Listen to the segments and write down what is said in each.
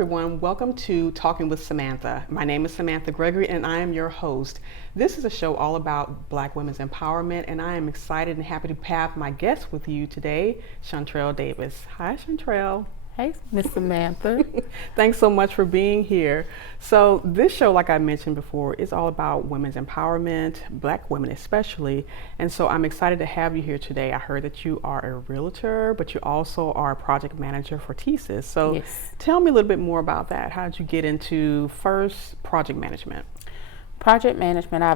everyone. Welcome to Talking with Samantha. My name is Samantha Gregory and I am your host. This is a show all about Black women's empowerment, and I am excited and happy to have my guest with you today, Shontrell Davis. Hi, Shontrell. Hey, Miss Samantha. Thanks so much for being here. So this show, like I mentioned before, is all about women's empowerment, Black women especially. And so I'm excited to have you here today. I heard that you are a realtor, but you also are a project manager for TSIS. So Yes. Tell me a little bit more about that. How did you get into first project management? Project management, I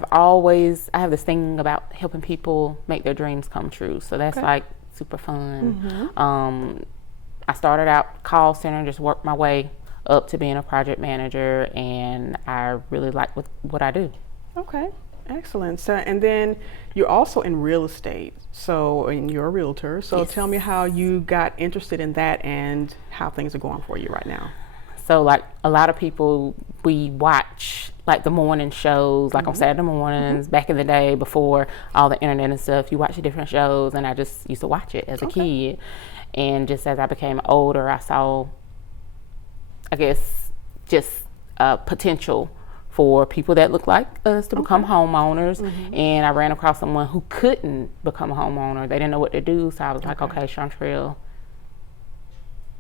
have this thing about helping people make their dreams come true. So that's Okay. like super fun. I started out call center and just worked my way up to being a project manager, and I really like what I do. Okay, excellent. So, and then you're also in real estate. And you're a realtor. So Yes. tell me how you got interested in that and how things are going for you right now. So like a lot of people, we watch like the morning shows, like on Saturday mornings, back in the day before all the internet and stuff. You watch the different shows, and I just used to watch it as a kid. And just as I became older, I saw, I guess, just potential for people that look like us to become homeowners. And I ran across someone who couldn't become a homeowner. They didn't know what to do. So I was like, okay, Shontrell,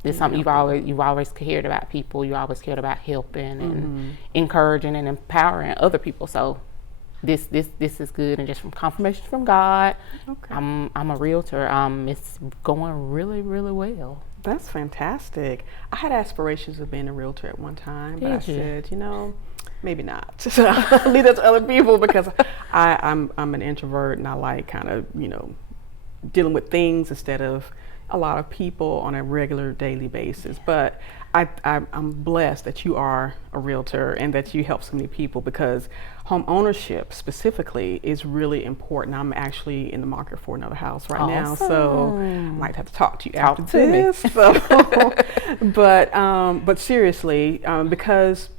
this is something you've always cared about people. You always cared about helping and encouraging and empowering other people. So this is good, and just from confirmation from God, I'm a realtor. It's going really, really well. That's fantastic. I had aspirations of being a realtor at one time, but I said, maybe not. So I'll leave that to other people because I'm an introvert and I like kind of, dealing with things instead of a lot of people on a regular daily basis. But I'm blessed that you are a realtor and that you help so many people, because home ownership specifically is really important. I'm actually in the market for another house right now, so I might have to talk to you after this. So, but seriously, because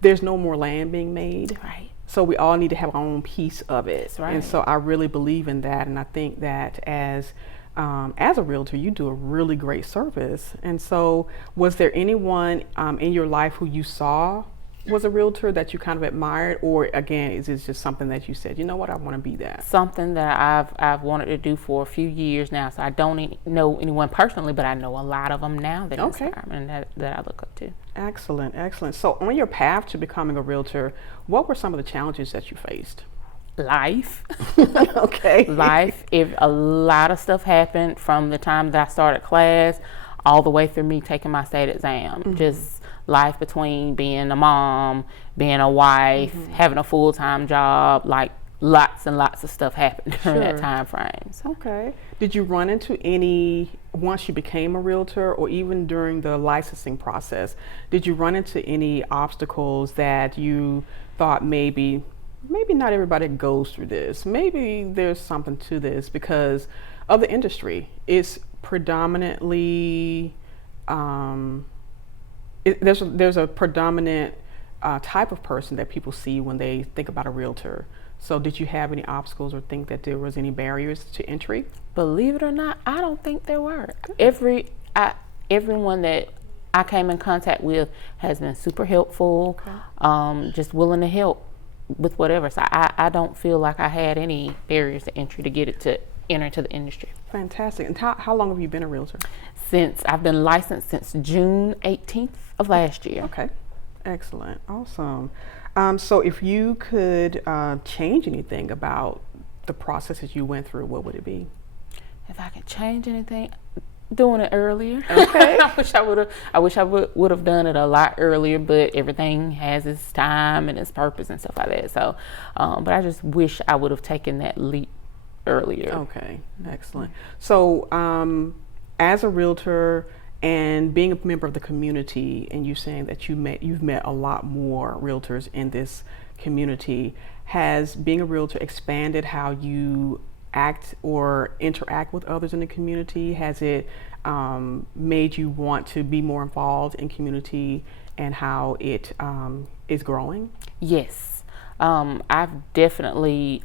there's no more land being made. Right. So we all need to have our own piece of it. That's right. And so I really believe in that, and I think that as a realtor, you do a really great service. And so was there anyone in your life who you saw was a realtor that you kind of admired, or again, is it just something that you said, you know what, I want to be that? Something that I've wanted to do for a few years now. So I don't know anyone personally, but I know a lot of them now that inspire me and that I look up to. Excellent, excellent. So on your path to becoming a realtor, what were some of the challenges that you faced? Life. Okay. Life. If a lot of stuff happened from the time that I started class all the way through me taking my state exam. Just life between being a mom, being a wife, having a full-time job, like lots and lots of stuff happened during that time frame. So. Okay. Did you run into any, once you became a realtor or even during the licensing process, did you run into any obstacles that you thought maybe not everybody goes through this? Maybe there's something to this because of the industry. It's predominantly, there's a predominant type of person that people see when they think about a realtor. So did you have any obstacles or think that there was any barriers to entry? Believe it or not, I don't think there were. Everyone that I came in contact with has been super helpful, just willing to help with whatever. So I don't feel like I had any barriers to entry to enter into the industry. Fantastic. And how long have you been a realtor? I've been licensed since June 18th of last year. Okay. Excellent. Awesome. So if you could change anything about the processes you went through, what would it be? If I could change anything, doing it earlier. Okay. I wish I would have done it a lot earlier, but everything has its time and its purpose and stuff like that. So, but I just wish I would have taken that leap earlier. Okay. Excellent. So, as a realtor and being a member of the community, and you saying that you've met a lot more realtors in this community, has being a realtor expanded how you act or interact with others in the community? Has it made you want to be more involved in community and how it is growing? Yes. I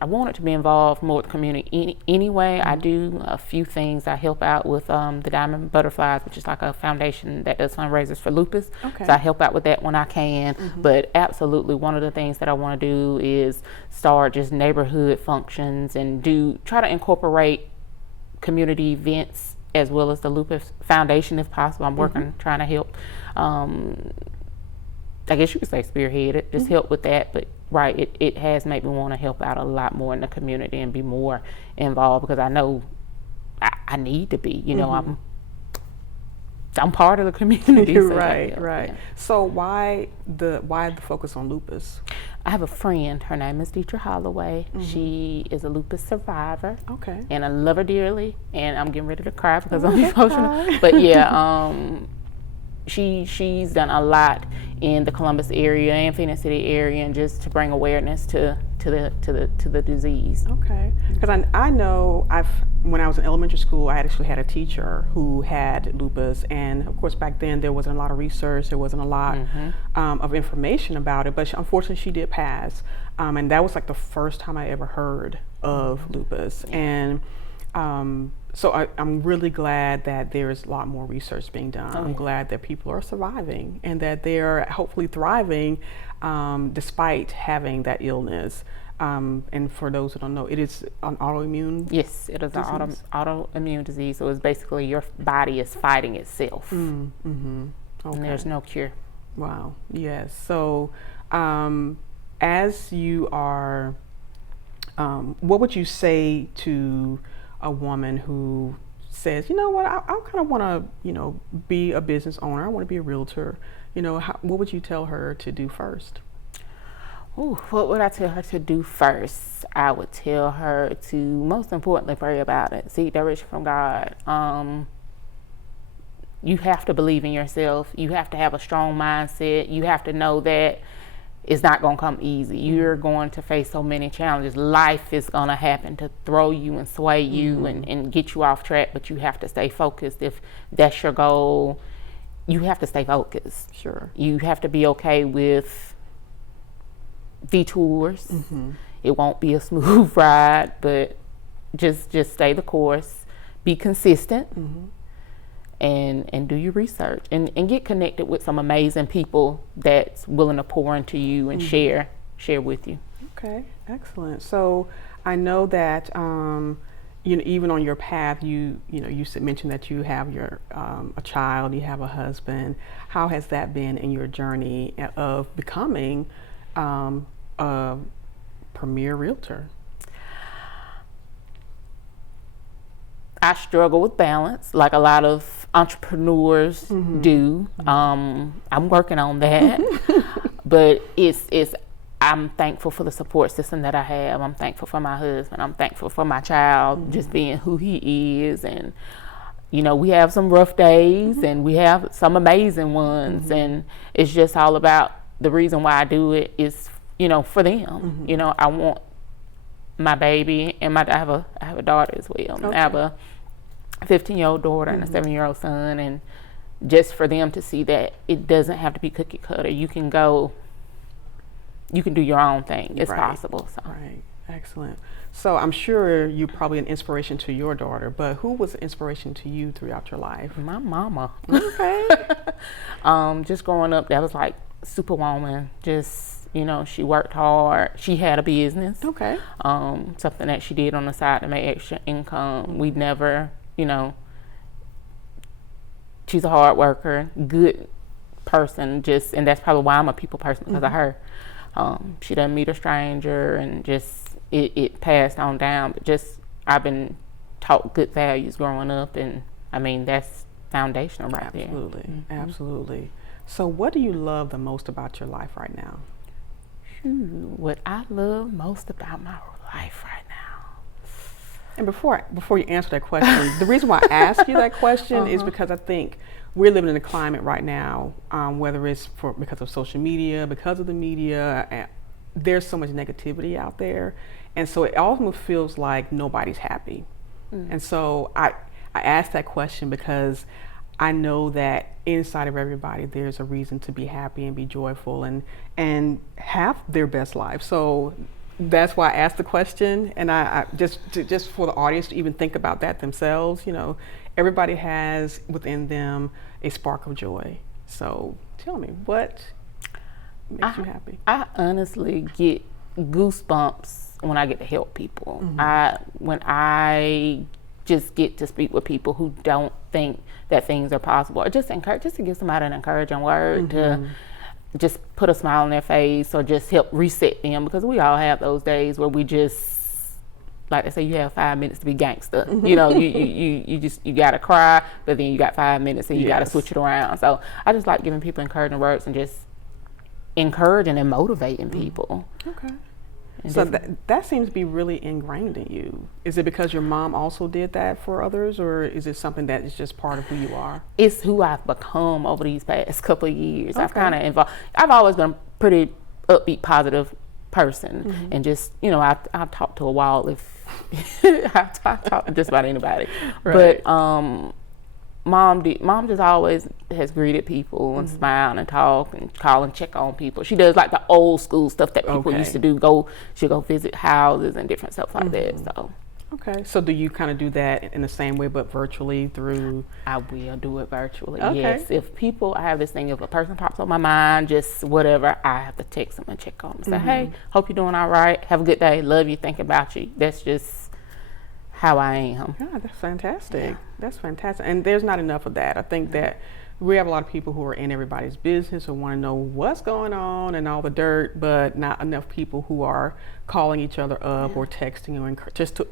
wanted to be involved more with the community anyway. I do a few things. I help out with the Diamond Butterflies, which is like a foundation that does fundraisers for lupus. Okay. So I help out with that when I can. But absolutely, one of the things that I want to do is start just neighborhood functions and try to incorporate community events as well as the Lupus Foundation if possible. I'm working, trying to help. I guess you could say spearhead it, just help with that. But right, it has made me want to help out a lot more in the community and be more involved, because I know I need to be. You know, I'm part of the community. So Right. Yeah. So why the focus on lupus? I have a friend. Her name is Deidre Holloway. She is a lupus survivor. Okay. And I love her dearly. And I'm getting ready to cry because I'm emotional. But yeah, she's done a lot in the Columbus area and Phoenix City area, and just to bring awareness to the disease. Okay. Because I know when I was in elementary school, I actually had a teacher who had lupus, and of course back then there wasn't a lot of research, there wasn't a lot of information about it, but unfortunately she did pass, and that was like the first time I ever heard of lupus. And so I'm really glad that there's a lot more research being done. I'm glad that people are surviving and that they're hopefully thriving despite having that illness. And for those who don't know, it is an autoimmune. Yes, it is an autoimmune disease. So it's basically your body is fighting itself. Okay. And there's no cure. Wow. Yes. So as you are, what would you say to a woman who says, you know what, I kind of want to, be a business owner. I want to be a realtor. What would you tell her to do first? Ooh, what would I tell her to do first? I would tell her to, most importantly, pray about it. Seek direction from God. You have to believe in yourself. You have to have a strong mindset. You have to know that it's not going to come easy. You're going to face so many challenges. Life is going to happen to throw you and sway you and get you off track, but you have to stay focused. If that's your goal, you have to stay focused. Sure. You have to be okay with detours. It won't be a smooth ride, but just stay the course. Be consistent. And do your research and get connected with some amazing people that's willing to pour into you and share with you. Okay, excellent. So I know that even on your path, you mentioned that you have a child, you have a husband. How has that been in your journey of becoming a premier realtor? I struggle with balance, like a lot of entrepreneurs do. I'm working on that, but I'm thankful for the support system that I have. I'm thankful for my husband. I'm thankful for my child just being who he is. And, we have some rough days and we have some amazing ones. And it's just all about the reason why I do it is, for them. I want my baby and I have a daughter as well. Okay. I have a 15-year-old daughter and a 7-year-old son, and just for them to see that it doesn't have to be cookie cutter. You can do your own thing. It's possible. So. Right. Excellent. So I'm sure you're probably an inspiration to your daughter, but who was an inspiration to you throughout your life? My mama. Okay. Just growing up, that was like superwoman. Just, she worked hard. She had a business. Okay. Something that she did on the side to make extra income. We'd never, she's a hard worker, good person, and that's probably why I'm a people person, because of her. She doesn't meet a stranger, and just it passed on down. But just I've been taught good values growing up, and I mean that's foundational right there. Absolutely. So what do you love the most about your life right now? What I love most about my life right now. And before you answer that question, the reason why I ask you that question is because I think we're living in a climate right now, whether it's because of social media, because of the media, there's so much negativity out there. And so it almost feels like nobody's happy. And so I asked that question because I know that inside of everybody there's a reason to be happy and be joyful and have their best life. So that's why I asked the question, and I just for the audience to even think about that themselves. Everybody has within them a spark of joy. So tell me, what makes you happy? I honestly get goosebumps when I get to help people. When I just get to speak with people who don't think that things are possible, or just to give somebody an encouraging word, to just put a smile on their face, or just help reset them, because we all have those days where we just, like they say, you have 5 minutes to be gangster. You gotta cry, but then you got 5 minutes and you gotta switch it around. So I just like giving people encouraging words and just encouraging and motivating people. Okay. So that seems to be really ingrained in you. Is it because your mom also did that for others, or is it something that is just part of who you are? It's who I've become over these past couple of years. Okay. I've kind of involved. I've always been a pretty upbeat, positive person, and just I've talked to a wall if I talk to just about anybody. Right. But Mom just always has greeted people and smiled and talk and call and check on people. She does like the old school stuff that people used to do. She'll go visit houses and different stuff like that. So. Okay, so do you kind of do that in the same way but virtually through? I will do it virtually, yes. If I have this thing, if a person pops on my mind, just whatever, I have to text them and check on them. Say, hey, hope you're doing all right. Have a good day. Love you. Think about you. That's just how I am. Yeah, that's fantastic. Yeah. That's fantastic. And there's not enough of that. I think that we have a lot of people who are in everybody's business or want to know what's going on and all the dirt, but not enough people who are calling each other up or texting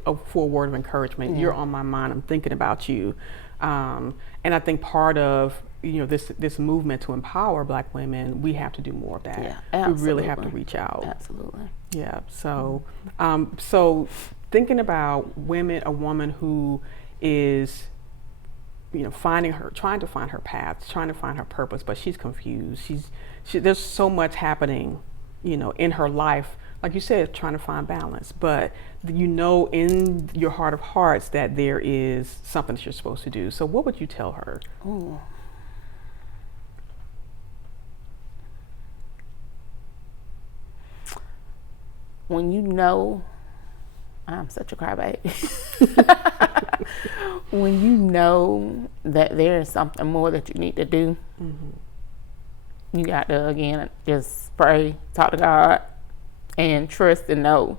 or for a word of encouragement. You're on my mind. I'm thinking about you. And I think part of this movement to empower Black women, we have to do more of that. Yeah, absolutely. We really have to reach out. Absolutely. Yeah. So, so thinking about a woman who is, trying to find her path, trying to find her purpose, but she's confused. There's so much happening, in her life. Like you said, trying to find balance, but in your heart of hearts that there is something that you're supposed to do. So what would you tell her? Ooh. When I'm such a crybaby. When you know that there is something more that you need to do, you got to, again, just pray, talk to God, and trust and know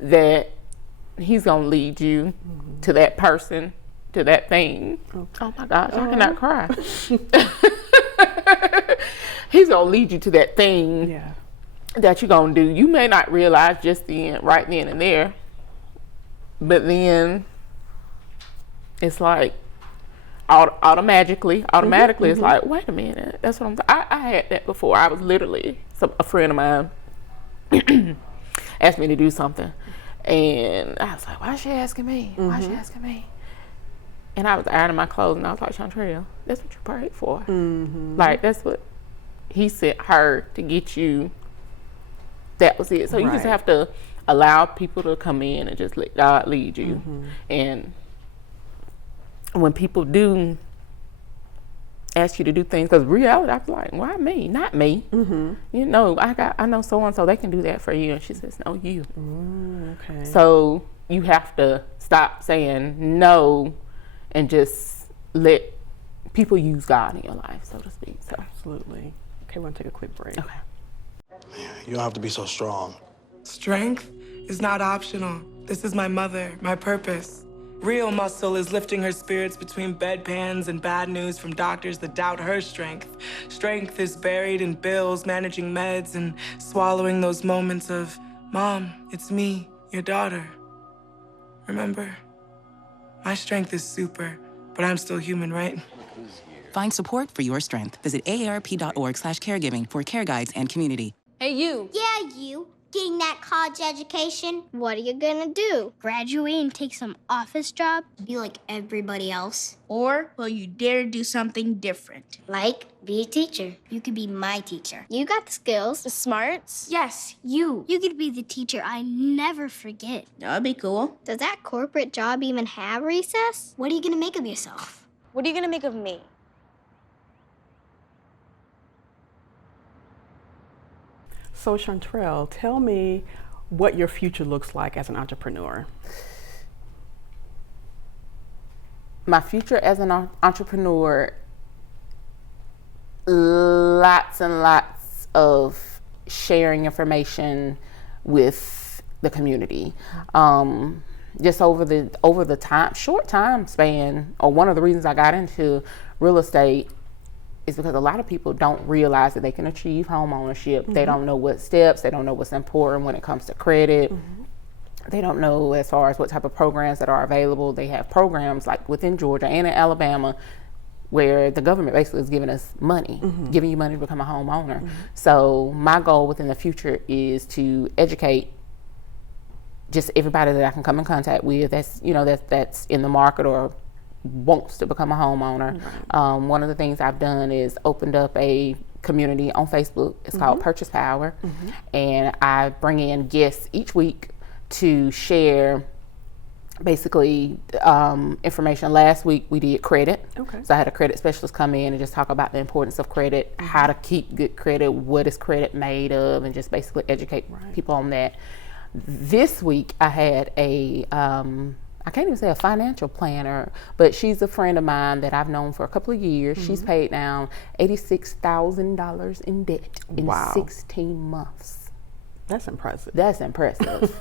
that He's going to lead you to that person, to that thing. Oh my gosh, I cannot cry. He's going to lead you to that thing that you're going to do. You may not realize just right then and there, but then it's like automatically it's like, wait a minute, that's what I had that before. I was literally, a friend of mine asked me to do something, and I was like, why is she asking me? Why is she asking me? And I was ironing my clothes, and I was like, Shontrell, that's what you prayed for. Like, that's what He sent her to get you. That was it. So you just have to allow people to come in and just let God lead you. And when people do ask you to do things, because reality, I was like, why me? Not me. I know so and so, they can do that for you. And she says, no, you. Okay. So you have to stop saying no and just let people use God in your life, so to speak. So. Absolutely. Okay, we're going to take a quick break. Okay. You don't have to be so strong. Strength is not optional. This is my mother, my purpose. Real muscle is lifting her spirits between bedpans and bad news from doctors that doubt her strength. Strength is buried in bills, managing meds, and swallowing those moments of, Mom, it's me, your daughter. Remember? My strength is super, but I'm still human, right? Find support for your strength. Visit aarp.org/caregiving for care guides and community. Hey, you. Yeah, you. getting that college education. What are you gonna do? Graduate and take some office job? Be like everybody else? Or will you dare do something different? Like, be a teacher. You could be my teacher. You got the skills. The smarts? Yes, you. You could be the teacher I never forget. That would be cool. Does that corporate job even have recess? What are you gonna make of yourself? What are you gonna make of me? So Shontrell, tell me what your future looks like as an entrepreneur. My future as an entrepreneur, lots and lots of sharing information with the community. Just over the short time span, or one of the reasons I got into real estate is because a lot of people don't realize that they can achieve home ownership. They don't know what steps, they don't know what's important when it comes to credit. They don't know as far as what type of programs that are available. They have programs like within Georgia and in Alabama where the government basically is giving us money, giving you money to become a homeowner. So my goal within the future is to educate just everybody that I can come in contact with that's in the market or wants to become a homeowner. One of the things I've done is opened up a community on Facebook. It's called Purchase Power, and I bring in guests each week to share basically information. Last week we did credit. So I had a credit specialist come in and just talk about the importance of credit, how to keep good credit, what is credit made of, and just basically educate people on that. This week I had a I can't even say a financial planner, but she's a friend of mine that I've known for a couple of years. She's paid down $86,000 in debt in 16 months. That's impressive. That's impressive.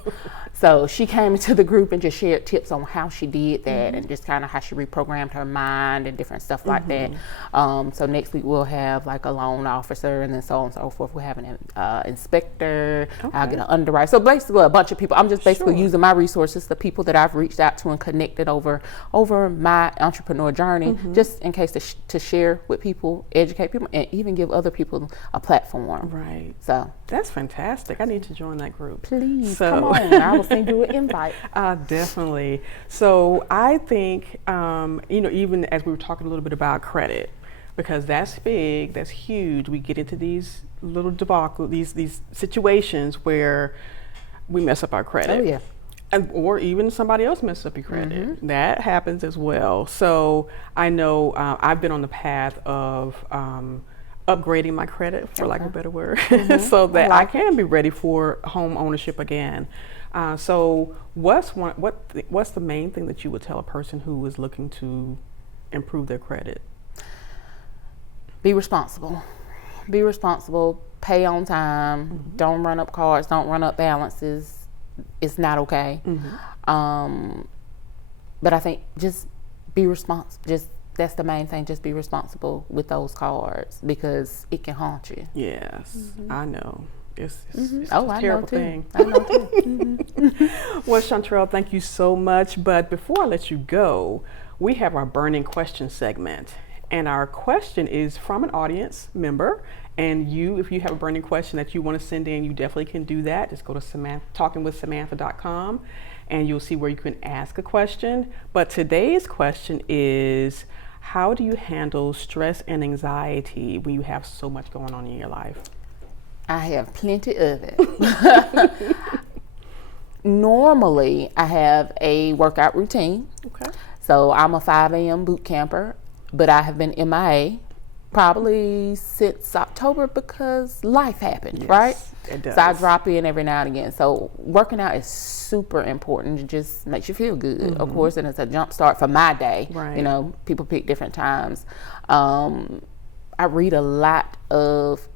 So she came into the group and just shared tips on how she did that and just kind of how she reprogrammed her mind and different stuff like that. So next week we'll have like a loan officer and then so on and so forth. We'll have an inspector. I'll get an underwriter. So basically a bunch of people. I'm just basically using my resources, the people that I've reached out to and connected over my entrepreneur journey, just in case to share with people, educate people, and even give other people a platform. Right. So that's fantastic. I need to join that group. Please, come on. I will send you an invite. Definitely. So I think, even as we were talking a little bit about credit, because that's big, that's huge. We get into these little debacle, these situations where we mess up our credit. Oh, yeah. Or even somebody else messes up your credit. That happens as well. So I know I've been on the path of upgrading my credit, for lack of a better word, so that I can be ready for home ownership again. So what's the main thing that you would tell a person who is looking to improve their credit? Be responsible. Be responsible. Pay on time. Don't run up cards. Don't run up balances. It's not okay. But I think just be responsible. That's the main thing. Just be responsible with those cards because it can haunt you. Yes, I know. It's a I terrible know too. thing. I know too. Well, Shontrell, thank you so much. But before I let you go, we have our burning question segment. And our question is from an audience member. And if you have a burning question that you want to send in, you definitely can do that. Just go to talkingwithsamantha.com and you'll see where you can ask a question. But today's question is, how do you handle stress and anxiety when you have so much going on in your life? I have plenty of it. Normally, I have a workout routine. Okay. So I'm a 5 a.m. boot camper, but I have been MIA probably since October because life happened, right? It does. So I drop in every now and again. So working out is super important. It just makes you feel good, of course, and it's a jump start for my day. Right. You know, people pick different times. I read a lot of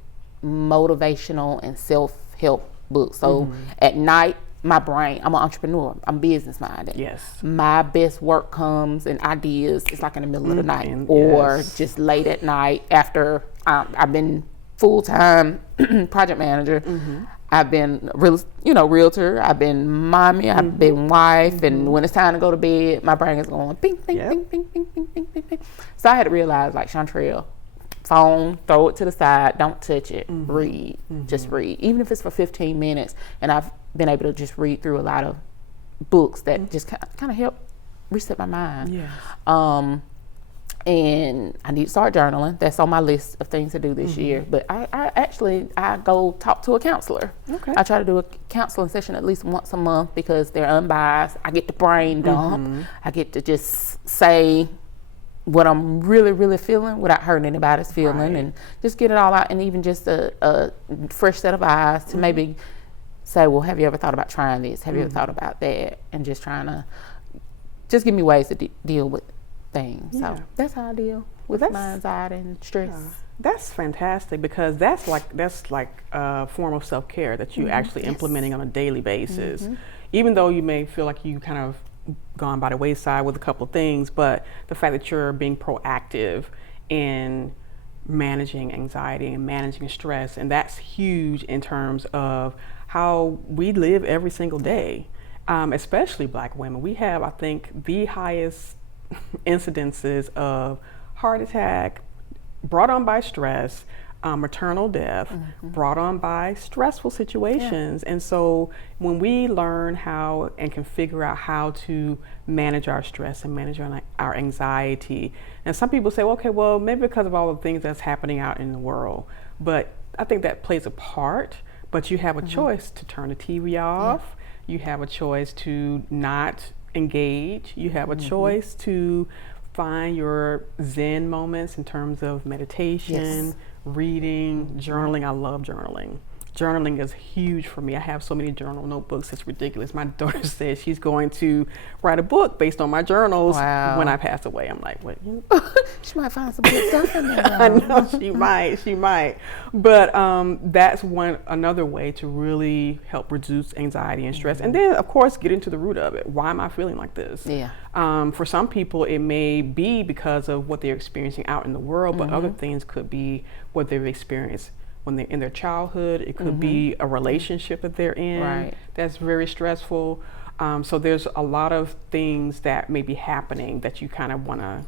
motivational and self-help books. So at night, my brain, I'm an entrepreneur, I'm business minded. Yes. My best work comes and ideas, it's like in the middle of the night or just late at night after I've been full-time project manager. I've been realtor, I've been mommy, I've been wife, and when it's time to go to bed, my brain is going ping, ping, ping, ping, ping, ping, ping, ping, ping. So I had to realize, like, Shontrell, phone, throw it to the side, don't touch it, read, just read. Even if it's for 15 minutes, and I've been able to just read through a lot of books that just kind of help reset my mind. Yes. And I need to start journaling. That's on my list of things to do this year. But I go talk to a counselor. Okay. I try to do a counseling session at least once a month because they're unbiased. I get to brain dump. I get to just say what I'm really, really feeling without hurting anybody's feeling, and just get it all out. And even just a fresh set of eyes to maybe say, well, have you ever thought about trying this? Have you ever thought about that? And just trying to just give me ways to deal with things. Yeah. So that's how I deal with my anxiety and stress. Yeah. That's fantastic, because that's like a form of self-care that you actually implementing on a daily basis. Even though you may feel like you kind of gone by the wayside with a couple of things, but the fact that you're being proactive in managing anxiety and managing stress, and that's huge in terms of how we live every single day, especially Black women. We have, I think, the highest incidences of heart attack brought on by stress, maternal death brought on by stressful situations. And so when we learn how and can figure out how to manage our stress and manage our anxiety, and some people say, well, okay, well, maybe because of all the things that's happening out in the world, but I think that plays a part. But you have a choice to turn the TV off. You have a choice to not engage. You have a choice to find your Zen moments in terms of meditation, reading, journaling. I love journaling. Journaling is huge for me. I have so many journal notebooks, it's ridiculous. My daughter says she's going to write a book based on my journals when I pass away. I'm like, what? She might find some good stuff in there. I know she might. But that's another way to really help reduce anxiety and stress. And then, of course, get into the root of it. Why am I feeling like this? Yeah. For some people, it may be because of what they're experiencing out in the world, but other things could be what they've experienced when they're in their childhood. It could be a relationship that they're in that's very stressful. So there's a lot of things that may be happening that you kind of want to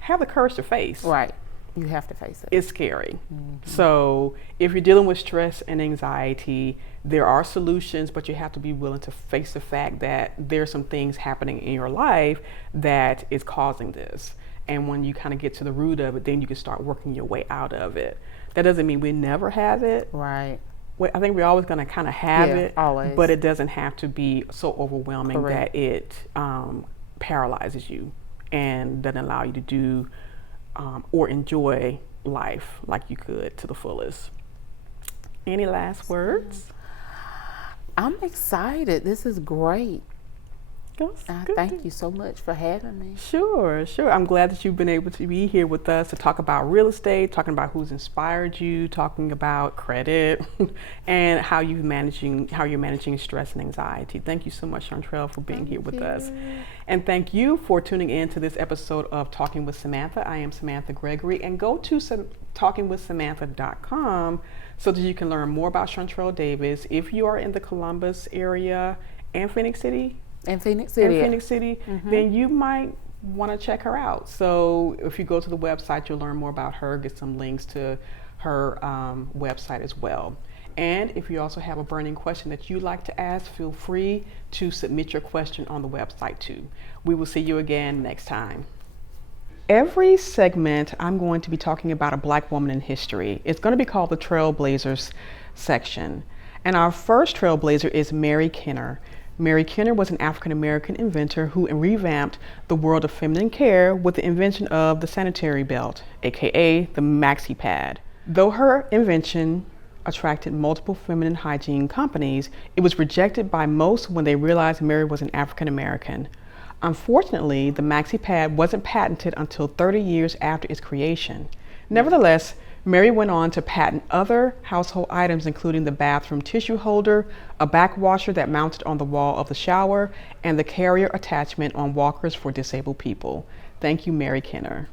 have the courage to face. Right. You have to face it. It's scary. So if you're dealing with stress and anxiety, there are solutions, but you have to be willing to face the fact that there's some things happening in your life that is causing this. And when you kind of get to the root of it, then you can start working your way out of it. That doesn't mean we never have it. Right. I think we're always going to kind of have it, always. But it doesn't have to be so overwhelming that it paralyzes you and doesn't allow you to do or enjoy life like you could to the fullest. Any last words? I'm excited. This is great. Good. Thank you so much for having me. Sure. I'm glad that you've been able to be here with us to talk about real estate, talking about who's inspired you, talking about credit, and how you're managing stress and anxiety. Thank you so much, Shontrell, for being here with us. And thank you for tuning in to this episode of Talking with Samantha. I am Samantha Gregory, and go to talkingwithsamantha.com so that you can learn more about Shontrell Davis. If you are in the Columbus area and Phoenix City, then you might want to check her out. So if you go to the website, you'll learn more about her, get some links to her website as well. And if you also have a burning question that you'd like to ask, feel free to submit your question on the website too. We will see you again next time. Every segment, I'm going to be talking about a Black woman in history. It's going to be called the Trailblazers section. And our first trailblazer is Mary Kenner. Mary Kenner was an African-American inventor who revamped the world of feminine care with the invention of the sanitary belt, aka the maxi pad. Though her invention attracted multiple feminine hygiene companies, it was rejected by most when they realized Mary was an African-American. Unfortunately, the maxi pad wasn't patented until 30 years after its creation. Nevertheless, Mary went on to patent other household items, including the bathroom tissue holder, a backwasher that mounted on the wall of the shower, and the carrier attachment on walkers for disabled people. Thank you, Mary Kenner.